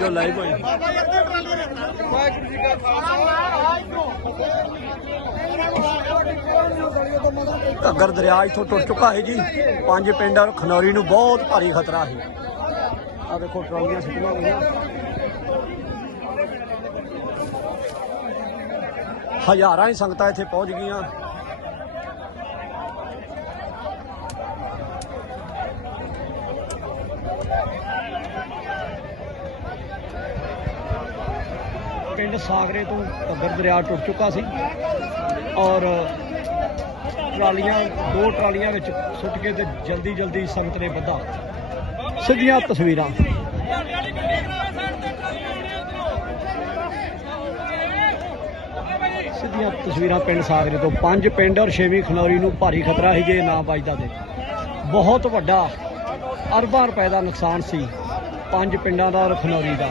ਜੋ ਲਾਈਵ ਹੋਈ। ਵਾਹਿਗੁਰੂ ਜੀ ਕਾ ਖਾਲਸਾ। ਘੱਗਰ ਦਰਿਆ ਇੱਥੋਂ ਟੁੱਟ ਚੁੱਕਾ ਹੈ ਜੀ। ਪੰਜ ਪਿੰਡ ਖਨੌਰੀ ਨੂੰ ਬਹੁਤ ਭਾਰੀ ਖਤਰਾ ਹੈ। ਆ ਦੇਖੋ ਟਰਾਲੀਆਂ ਸਿੱਟੀਆਂ ਹੋਈਆਂ। ਹਜ਼ਾਰਾਂ ਹੀ ਸੰਗਤਾਂ ਇੱਥੇ ਪਹੁੰਚ ਗਈਆਂ। ਪਿੰਡ ਸਾਗਰੇ ਤੋਂ ਘੱਗਰ ਦਰਿਆ ਟੁੱਟ ਚੁੱਕਾ ਸੀ ਔਰ ਟਰਾਲੀਆਂ, ਦੋ ਟਰਾਲੀਆਂ ਵਿੱਚ ਸੁੱਟ ਕੇ ਤੇ ਜਲਦੀ ਜਲਦੀ ਸੰਗਤ ਨੇ ਵੱਧਾ। ਸਿੱਧੀਆਂ ਤਸਵੀਰਾਂ। ਸਿੱਧੀਆਂ ਤਸਵੀਰਾਂ ਪਿੰਡ ਸਾਗਰੇ ਤੋਂ। ਪੰਜ ਪਿੰਡ ਔਰ ਛੇਵੀਂ ਖਨੌਰੀ ਨੂੰ ਭਾਰੀ ਖਤਰਾ ਸੀ, ਜੇ ਨਾ ਵੱਜਦਾ ਤੇ। ਬਹੁਤ ਵੱਡਾ ਅਰਬਾਂ ਰੁਪਏ ਦਾ ਨੁਕਸਾਨ ਸੀ ਪੰਜ ਪਿੰਡਾਂ ਦਾ ਔਰ ਖਨੌਰੀ ਦਾ।